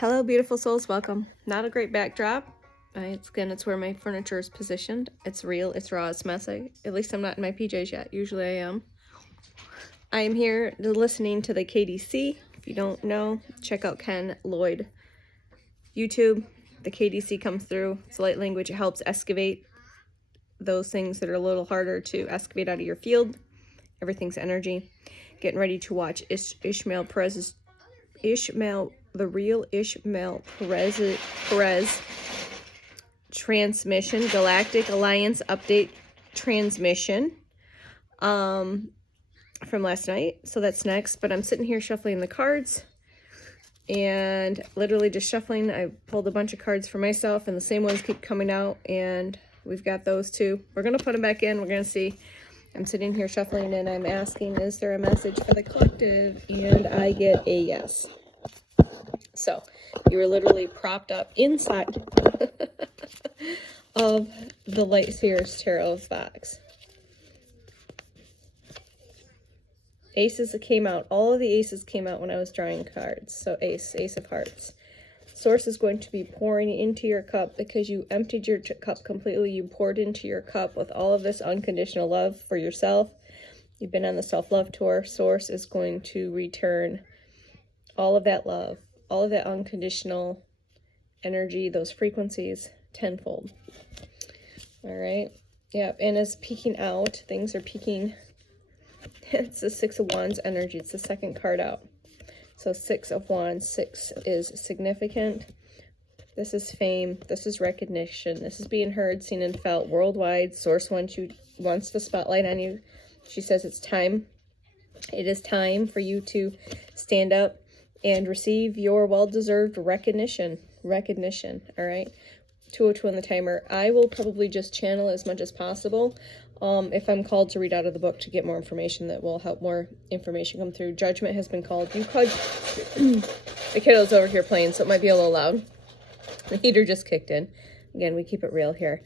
Hello, beautiful souls. Welcome. Not a great backdrop. It's where my furniture is positioned. It's real. It's raw. It's messy. At least I'm not in my PJs yet. Usually I am. I am here listening to the KDC. If you don't know, check out Ken Lloyd YouTube. The KDC comes through. It's light language. It helps excavate those things that are a little harder to excavate out of your field. Everything's energy. Getting ready to watch Ishmael the real Ishmael Perez transmission, Galactic Alliance update transmission from last night. So that's next. But I'm sitting here shuffling the cards and literally just shuffling. I pulled a bunch of cards for myself and the same ones keep coming out, and we've got those too. We're going to put them back in. We're going to see. I'm sitting here shuffling and I'm asking, is there a message for the collective? And I get a yes. So you were literally propped up inside of the Light Seers Tarot box. Aces came out. All of the aces came out when I was drawing cards. So ace of hearts. Source is going to be pouring into your cup because you emptied your cup completely. You poured into your cup with all of this unconditional love for yourself. You've been on the self-love tour. Source is going to return all of that love, all of that unconditional energy, those frequencies, tenfold. All right. Yep. And as peeking out, things are peeking. It's the Six of Wands energy. It's the second card out. So Six of Wands, 6 is significant. This is fame. This is recognition. This is being heard, seen, and felt worldwide. Source wants the spotlight on you. She says it's time. It is time for you to stand up and receive your well-deserved recognition. Recognition, all right? 202 on the timer. I will probably just channel as much as possible. If I'm called to read out of the book to get more information that will help more information come through. Judgment has been called. You could... The kiddo's over here playing, so it might be a little loud. The heater just kicked in. Again, we keep it real here.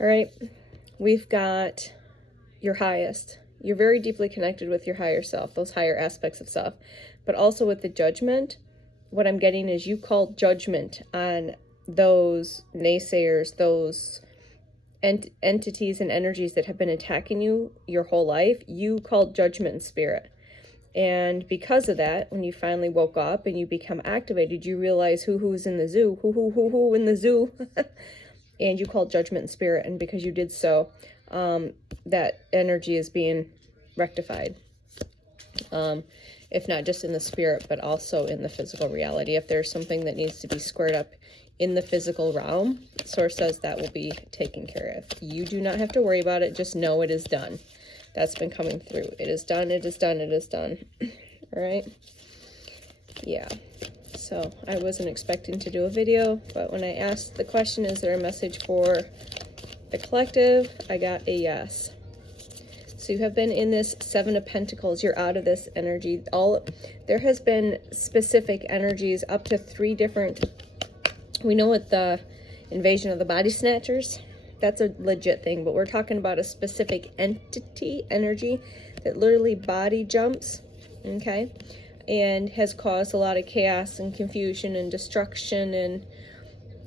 All right. We've got your highest. You're very deeply connected with your higher self, those higher aspects of self. But also with the judgment, what I'm getting is you called judgment on those naysayers, those entities and energies that have been attacking you your whole life. You called judgment in spirit. And because of that, when you finally woke up and you become activated, you realize who's in the zoo, who in the zoo. And you called judgment in spirit. And because you did so, that energy is being rectified. If not just in the spirit, but also in the physical reality. If there's something that needs to be squared up in the physical realm, Source says that will be taken care of. You do not have to worry about it. Just know it is done. That's been coming through. It is done. It is done. It is done. All right. Yeah. So I wasn't expecting to do a video, but when I asked the question, is there a message for the collective? I got a yes. So you have been in this Seven of Pentacles. You're out of this energy. There has been specific energies, up to 3 different. We know what the invasion of the body snatchers, that's a legit thing, but we're talking about a specific entity, energy, that literally body jumps, okay, and has caused a lot of chaos and confusion and destruction and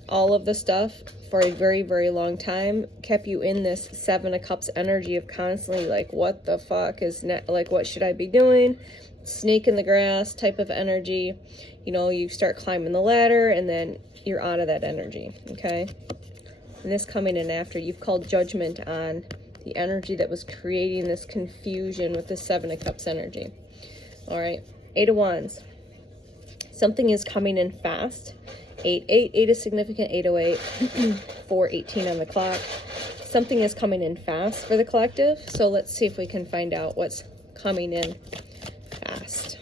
all of the stuff for a very, very long time. Kept you in this Seven of Cups energy of constantly like, what the fuck is like, what should I be doing? Snake in the grass type of energy. You know, you start climbing the ladder and then you're out of that energy, okay? And this coming in after, you've called judgment on the energy that was creating this confusion with the Seven of Cups energy. All right, 8 of Wands. Something is coming in fast. 8 is significant. 808. 4:18 on the clock. Something is coming in fast for the collective. So let's see if we can find out what's coming in fast.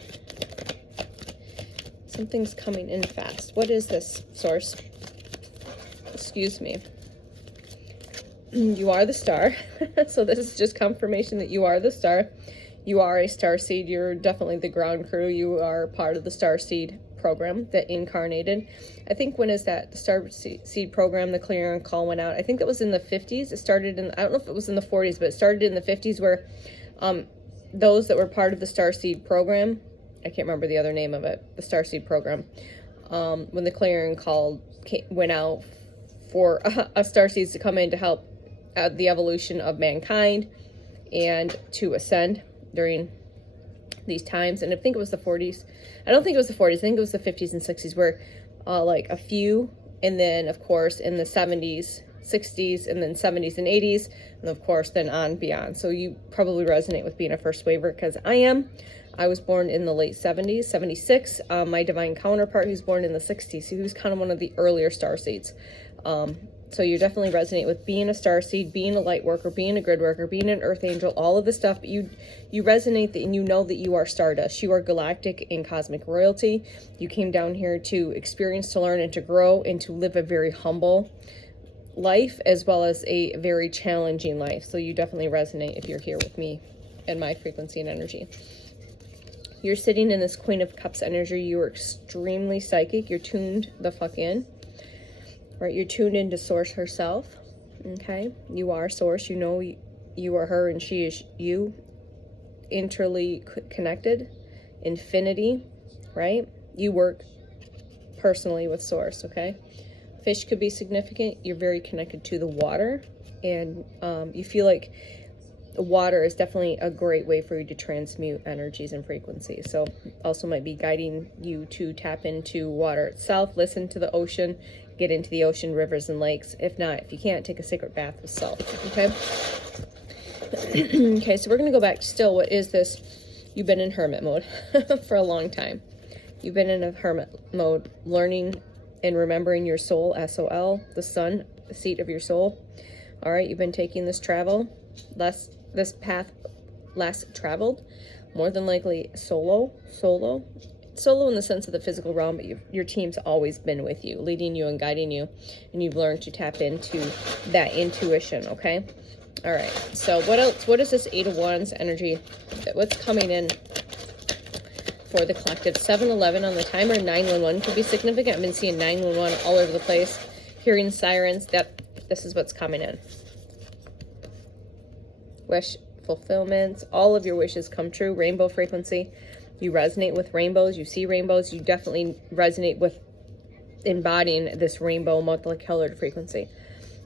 Something's coming in fast. What is this, Source? Excuse me. You are the star. So this is just confirmation that you are the star. You are a star seed. You're definitely the ground crew. You are part of the star seed program that incarnated. I think, when is that? The star seed program, the clearing call went out. I think that was in the 50s. It started in, I don't know if it was in the 40s, but it started in the 50s, where those that were part of the Starseed program, I can't remember the other name of it, the Starseed program, when the clarion call went out for a starseeds to come in to help the evolution of mankind and to ascend during these times. And I think it was the 40s. I don't think it was the 40s. I think it was the 50s and 60s where like a few, and then of course in the 70s, 60s, and then 70s and 80s, and of course then on beyond. So you probably resonate with being a first waver, because I am. I was born in the late 70s, 76. My divine counterpart, who's born in the 60s, he was kind of one of the earlier starseeds. So you definitely resonate with being a starseed, being a light worker, being a grid worker, being an earth angel, all of the stuff. But you resonate that, and you know that you are stardust. You are galactic and cosmic royalty. You came down here to experience, to learn, and to grow, and to live a very humble life, as well as a very challenging life. So you definitely resonate if you're here with me and my frequency and energy. You're sitting in this Queen of Cups energy. You are extremely psychic. You're tuned the fuck in. Right? You're tuned into Source herself. Okay? You are Source. You know you are her and she is you. Interly connected. Infinity. Right? You work personally with Source. Okay? Fish could be significant. You're very connected to the water. And you feel like water is definitely a great way for you to transmute energies and frequencies. So also might be guiding you to tap into water itself, listen to the ocean, get into the ocean, rivers, and lakes. If not, if you can't, take a sacred bath with salt. Okay? Okay, so we're going to go back still. What is this? You've been in hermit mode for a long time. You've been in a hermit mode, learning and remembering your soul, SOL, the sun, the seat of your soul. All right, you've been taking this travel, this path less traveled, more than likely solo in the sense of the physical realm, but your team's always been with you, leading you and guiding you, and you've learned to tap into that intuition. Okay, all right, so what else? What is this Eight of Wands energy? What's coming in for the collective? 7-11 on the timer. 911 could be significant. I've been seeing 911 all over the place, hearing sirens. This is what's coming in. Wish fulfillment, all of your wishes come true. Rainbow frequency, you resonate with rainbows, you see rainbows, you definitely resonate with embodying this rainbow multicolored frequency.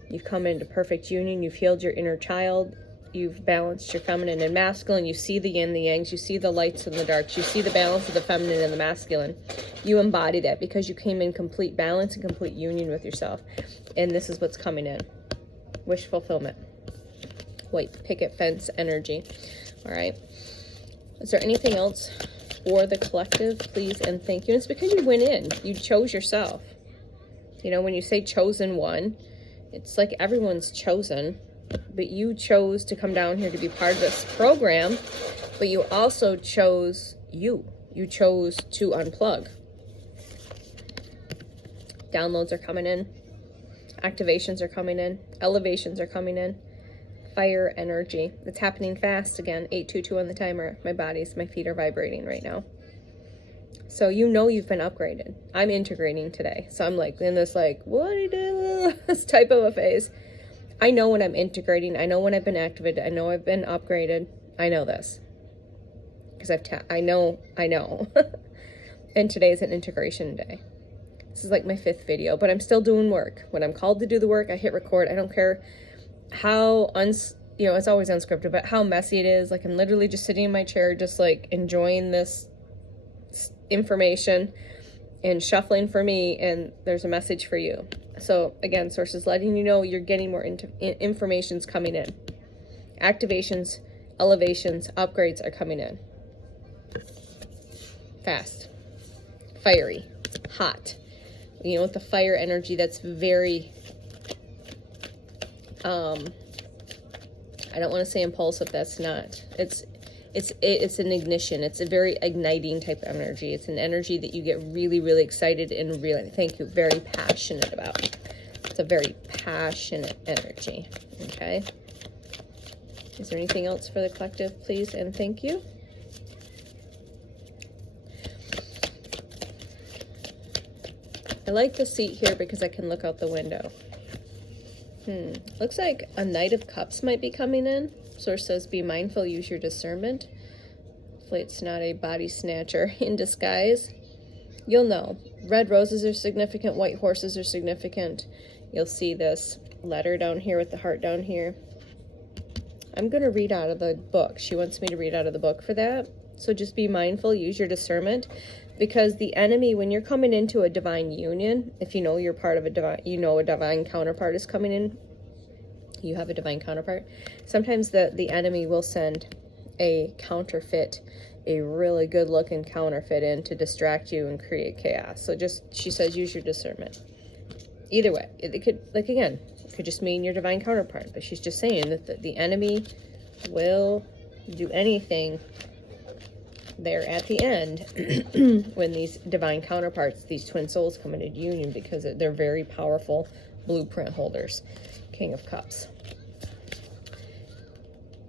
You've come into perfect union, you've healed your inner child, you've balanced your feminine and masculine, you see the yin, the yangs, you see the lights and the darks, you see the balance of the feminine and the masculine. You embody that because you came in complete balance and complete union with yourself. And this is what's coming in. Wish fulfillment. White picket fence energy. All right. Is there anything else for the collective? Please and thank you. And it's because you went in. You chose yourself. You know, when you say chosen one, it's like everyone's chosen, but you chose to come down here to be part of this program, but you also chose you. You chose to unplug. Downloads are coming in. Activations are coming in. Elevations are coming in. Fire energy. It's happening fast again. 822 on the timer. My feet are vibrating right now. So you know you've been upgraded. I'm integrating today. So I'm like in this like, what do you do? This type of a phase. I know when I'm integrating. I know when I've been activated. I know I've been upgraded. I know this. Because I know. And today is an integration day. This is like my 5th video, but I'm still doing work. When I'm called to do the work, I hit record. I don't care how it's always unscripted, but how messy it is. Like I'm literally just sitting in my chair, just like enjoying this information and shuffling for me, and there's a message for you. So again, Source is letting you know you're getting more information's coming in. Activations, elevations, upgrades are coming in. Fast, fiery, hot. You know, with the fire energy, that's very I don't want to say impulsive. That's not. It's an ignition. It's a very igniting type of energy. It's an energy that you get really, really excited and very passionate about. It's a very passionate energy. Okay. Is there anything else for the collective, please and thank you? I like the seat here because I can look out the window. Looks like a Knight of Cups might be coming in. Source says, be mindful, use your discernment. Hopefully it's not a body snatcher in disguise. You'll know. Red roses are significant. White horses are significant. You'll see this letter down here with the heart down here. I'm going to read out of the book. She wants me to read out of the book for that. So just be mindful, use your discernment, because the enemy, when you're coming into a divine union, if you know you're part of a divine, you know a divine counterpart is coming in, you have a divine counterpart, sometimes the enemy will send a counterfeit, a really good looking counterfeit in to distract you and create chaos. So just, she says, use your discernment. Either way, it could, like, again, it could just mean your divine counterpart, but she's just saying that the enemy will do anything there at the end when these divine counterparts, these twin souls, come into union, because they're very powerful blueprint holders. King of Cups.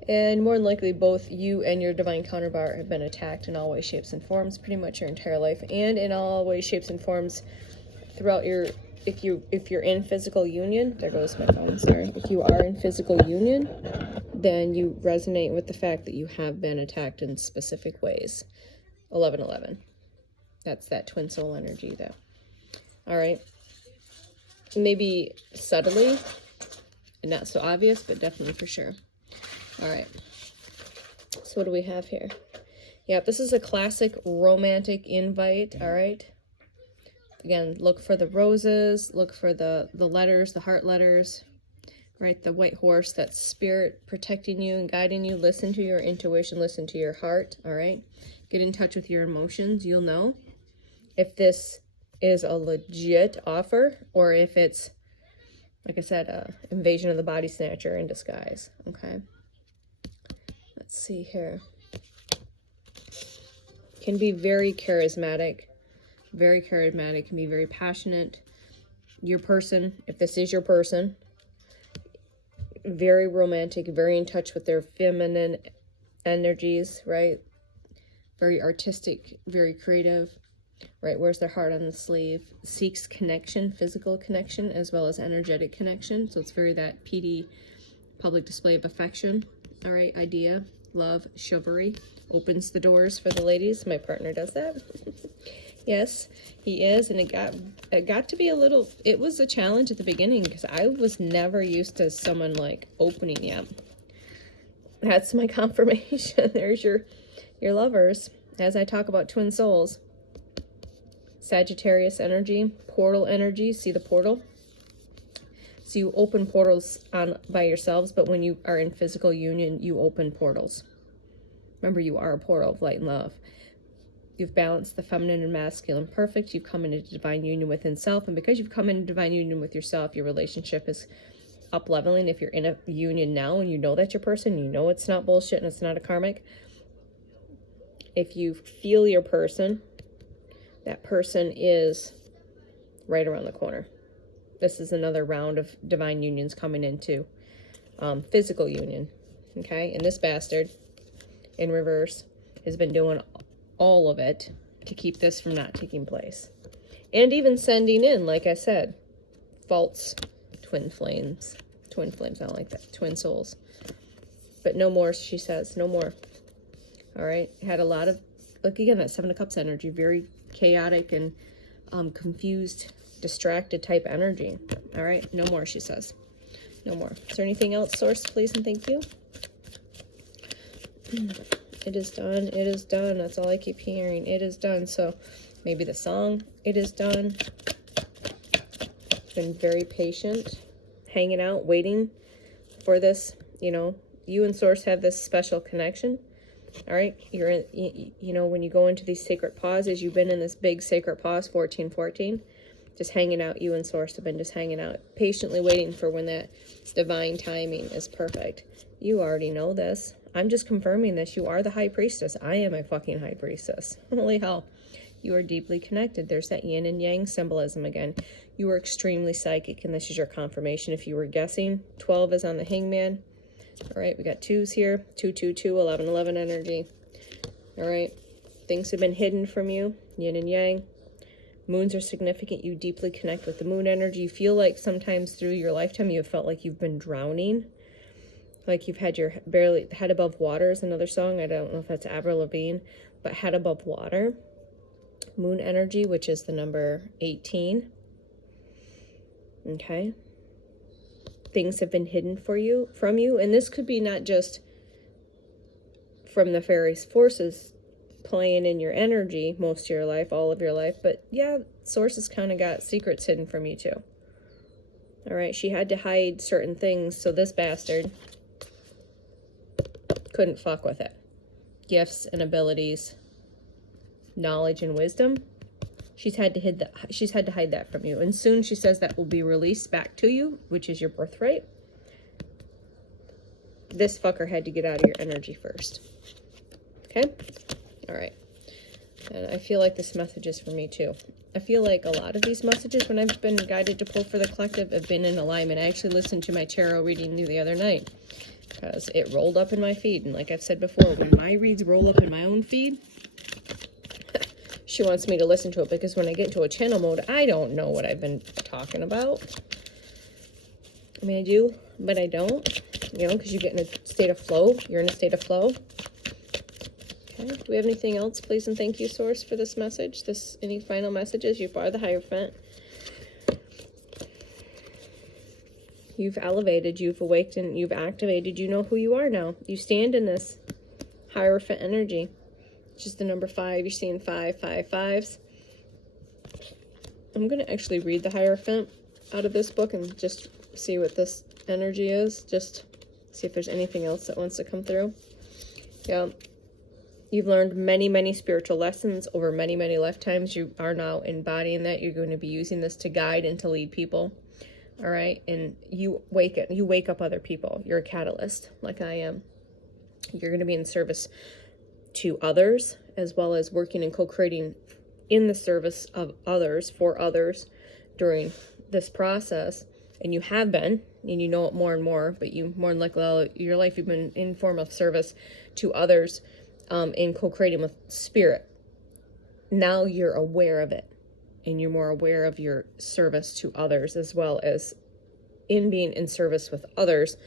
And more than likely, both you and your divine counterpart have been attacked in all ways, shapes, and forms pretty much your entire life, and in all ways, shapes, and forms throughout your, if you're in physical union, there goes my phone, sorry. If you are in physical union, then you resonate with the fact that you have been attacked in specific ways. 1111. That's that twin soul energy though. All right. Maybe subtly and not so obvious, but definitely for sure. All right. So what do we have here? Yep, this is a classic romantic invite. All right. Again, look for the roses, look for the letters, the heart letters, right? The white horse, that spirit protecting you and guiding you. Listen to your intuition, listen to your heart, all right? Get in touch with your emotions. You'll know if this is a legit offer or if it's, like I said, invasion of the body snatcher in disguise, okay? Let's see here. Can be very charismatic, can be very passionate. Your person, if this is your person, very romantic, very in touch with their feminine energies, right? Very artistic, very creative, right? Wears their heart on the sleeve, seeks connection, physical connection, as well as energetic connection. So it's very that PD, public display of affection, all right? Idea, love, chivalry, opens the doors for the ladies. My partner does that. Yes, he is, and it got to be a little, it was a challenge at the beginning because I was never used to someone like opening yet. That's my confirmation. There's your lovers. As I talk about twin souls, Sagittarius energy, portal energy. See the portal? So you open portals on by yourselves, but when you are in physical union, you open portals. Remember, you are a portal of light and love. You've balanced the feminine and masculine perfect. You've come into divine union within self. And because you've come into divine union with yourself, your relationship is up leveling. If you're in a union now and you know that's your person, you know it's not bullshit and it's not a karmic. If you feel your person, that person is right around the corner. This is another round of divine unions coming into physical union. Okay. And this bastard in reverse has been doing all of it to keep this from not taking place. And even sending in, like I said, false twin flames. Twin flames, I don't like that. Twin souls. But no more, she says. No more. All right. Had a lot of, look again, that Seven of Cups energy. Very chaotic and confused, distracted type energy. All right. No more, she says. No more. Is there anything else, Source, please and thank you? It is done. It is done. That's all I keep hearing. It is done. So maybe the song, it is done. Been very patient, hanging out, waiting for this. You know, you and Source have this special connection. All right. You're in, you know, when you go into these sacred pauses, you've been in this big sacred pause, 1414. Just hanging out. You and Source have been just hanging out, patiently waiting for when that divine timing is perfect. You already know this. I'm just confirming this. You are the high priestess. I am a fucking high priestess. Holy hell. You are deeply connected. There's that yin and yang symbolism again. You are extremely psychic, and this is your confirmation. If you were guessing, 12 is on the hangman. All right, we got 2s here. 222, 1111 energy. All right. Things have been hidden from you. Yin and yang. Moons are significant. You deeply connect with the moon energy. You feel like sometimes through your lifetime you have felt like you've been drowning. Like you've had your barely head above water is another song. I don't know if that's Avril Lavigne, but head above water. Moon energy, which is the number 18. Okay. Things have been hidden from you. And this could be not just from the fairy forces playing in your energy most of your life, all of your life. But yeah, Source has kind of got secrets hidden from you too. All right. She had to hide certain things, so this bastard couldn't fuck with it. Gifts and abilities, knowledge and wisdom. She's had to hide that from you. And soon she says that will be released back to you, which is your birthright. This fucker had to get out of your energy first. Okay? All right. And I feel like this message is for me too. I feel like a lot of these messages, when I've been guided to pull for the collective, have been in alignment. I actually listened to my tarot reading the other night because it rolled up in my feed. And like I've said before, when my reads roll up in my own feed, she wants me to listen to it, because when I get into a channel mode, I don't know what I've been talking about. I mean, I do, but I don't, you know, because you get in a state of flow. You're in a state of flow. Okay. Do we have anything else, please and thank you, Source, for this message? Any final messages? You are the Hierophant. You've elevated, you've awakened, you've activated. You know who you are now. You stand in this Hierophant energy. Just the number 5. You're seeing 5, 5, 5s. I'm going to actually read the Hierophant out of this book and just see what this energy is. Just see if there's anything else that wants to come through. Yeah. You've learned many, many spiritual lessons over many, many lifetimes. You are now embodying that. You're going to be using this to guide and to lead people. All right. And you wake up other people. You're a catalyst, like I am. You're going to be in service to others, as well as working and co-creating in the service of others, for others during this process. And you have been, and you know it more and more, but you more than likely your life you've been in form of service to others, in co-creating with spirit. Now you're aware of it, and you're more aware of your service to others, as well as in being in service with others,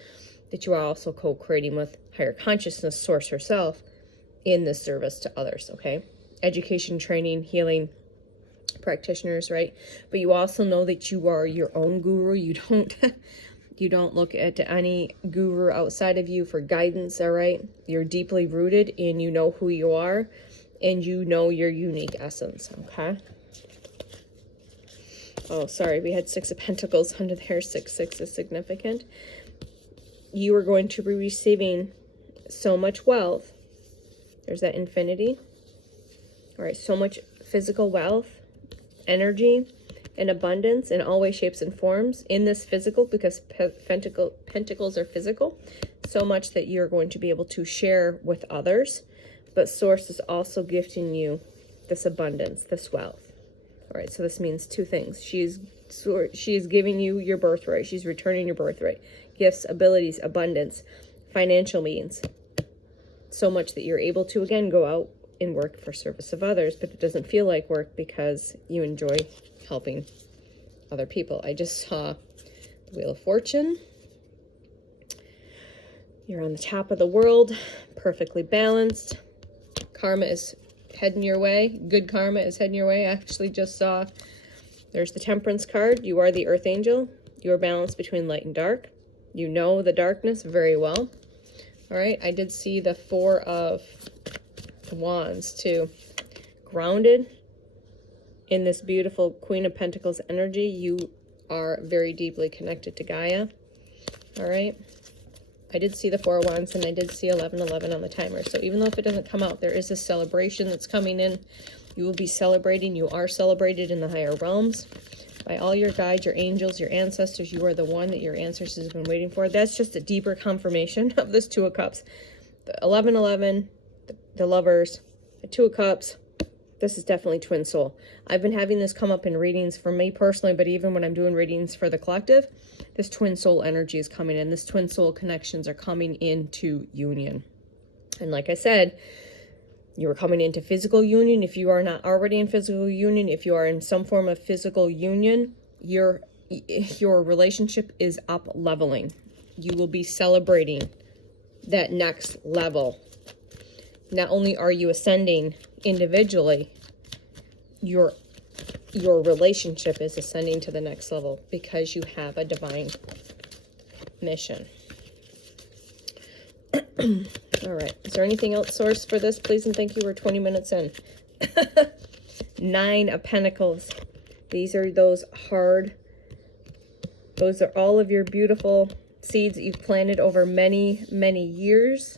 that you are also co-creating with higher consciousness, Source herself, in this service to others. Okay, education, training, healing practitioners, right? But you also know that you are your own guru. You don't look at any guru outside of you for guidance. All right, you're deeply rooted, and you know who you are, and you know your unique essence. Okay. Oh, sorry, we had 6 of Pentacles under there. 6, 6 is significant. You are going to be receiving so much wealth. There's that infinity. All right, so much physical wealth, energy, and abundance in all ways, shapes, and forms in this physical, because pentacles are physical. So much that you're going to be able to share with others. But Source is also gifting you this abundance, this wealth. All right, so this means 2 things. She is giving you your birthright. She's returning your birthright. Gifts, abilities, abundance, financial means. So much that you're able to, again, go out and work for service of others, but it doesn't feel like work because you enjoy helping other people. I just saw the Wheel of Fortune. You're on the top of the world, perfectly balanced. Karma is heading your way. Good karma is heading your way. I actually just saw, there's the Temperance card. You are the Earth Angel. You are balanced between light and dark. You know the darkness very well. All right, I did see the 4 of Wands too. Grounded in this beautiful Queen of Pentacles energy. You are very deeply connected to Gaia. All right. I did see the 4 of Wands, and I did see 1111 on the timer. So even though if it doesn't come out, there is a celebration that's coming in. You will be celebrating. You are celebrated in the higher realms by all your guides, your angels, your ancestors. You are the one that your ancestors have been waiting for. That's just a deeper confirmation of this 2 of Cups. The 1111, the Lovers, the 2 of Cups. This is definitely twin soul. I've been having this come up in readings for me personally, but even when I'm doing readings for the collective, this twin soul energy is coming in. This twin soul connections are coming into union. And like I said, you are coming into physical union. If you are not already in physical union, if you are in some form of physical union, your relationship is up leveling. You will be celebrating that next level. Not only are you ascending individually, your relationship is ascending to the next level because you have a divine mission. All right. Is there anything else, Source, for this? Please and thank you. We're 20 minutes in. 9 of Pentacles. These are those are all of your beautiful seeds that you've planted over many, many years,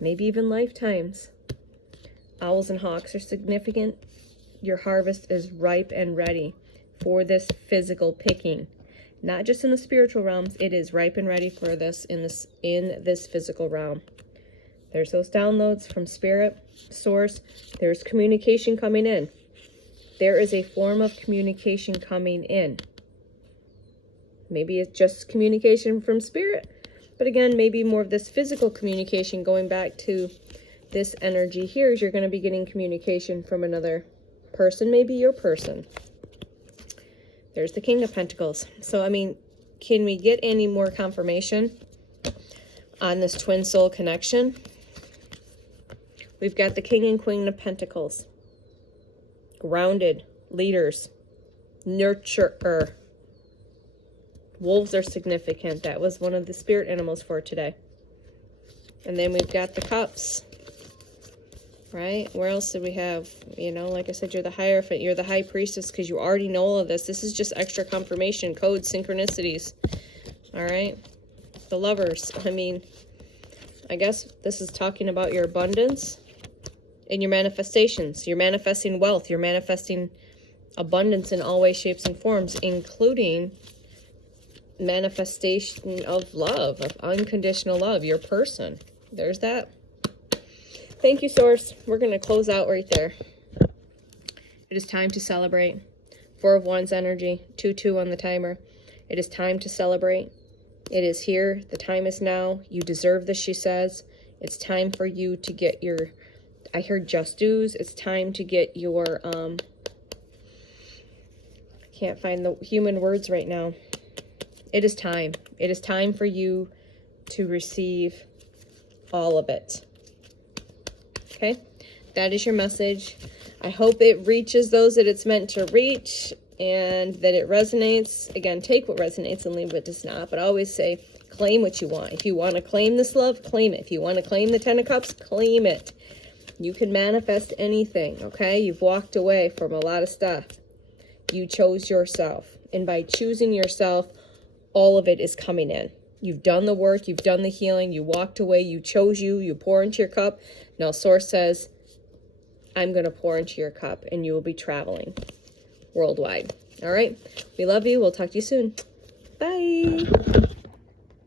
maybe even lifetimes. Owls and hawks are significant. Your harvest is ripe and ready for this physical picking. Not just in the spiritual realms, it is ripe and ready for this in this physical realm. There's those downloads from Spirit, Source. There's communication coming in. There is a form of communication coming in. Maybe it's just communication from Spirit, but again, maybe more of this physical communication. Going back to this energy here, is you're going to be getting communication from another person, maybe your person. There's the King of Pentacles. So, I mean, can we get any more confirmation on this twin soul connection? We've got the King and Queen of Pentacles. Grounded leaders, nurturer. Wolves are significant. That was one of the spirit animals for today. And then we've got the Cups. Right? Where else did we have? You know, like I said, you're the Hierophant. You're the High Priestess because you already know all of this. This is just extra confirmation, codes, synchronicities. All right? The Lovers. I mean, I guess this is talking about your abundance and your manifestations. You're manifesting wealth. You're manifesting abundance in all ways, shapes, and forms, including manifestation of love, of unconditional love, your person. There's that. Thank you, Source. We're going to close out right there. It is time to celebrate. 4 of Wands energy, 2-2 on the timer. It is time to celebrate. It is here. The time is now. You deserve this, she says. It's time for you to get your, I heard just dues. It's time to get your, I can't find the human words right now. It is time. It is time for you to receive all of it. Okay, that is your message. I hope it reaches those that it's meant to reach and that it resonates. Again, take what resonates and leave what does not. But I always say, claim what you want. If you want to claim this love, claim it. If you want to claim the 10 of Cups, claim it. You can manifest anything, okay? You've walked away from a lot of stuff. You chose yourself. And by choosing yourself, all of it is coming in. You've done the work, you've done the healing, you walked away, you chose you pour into your cup. Now Source says, I'm going to pour into your cup and you will be traveling worldwide. All right. We love you. We'll talk to you soon. Bye.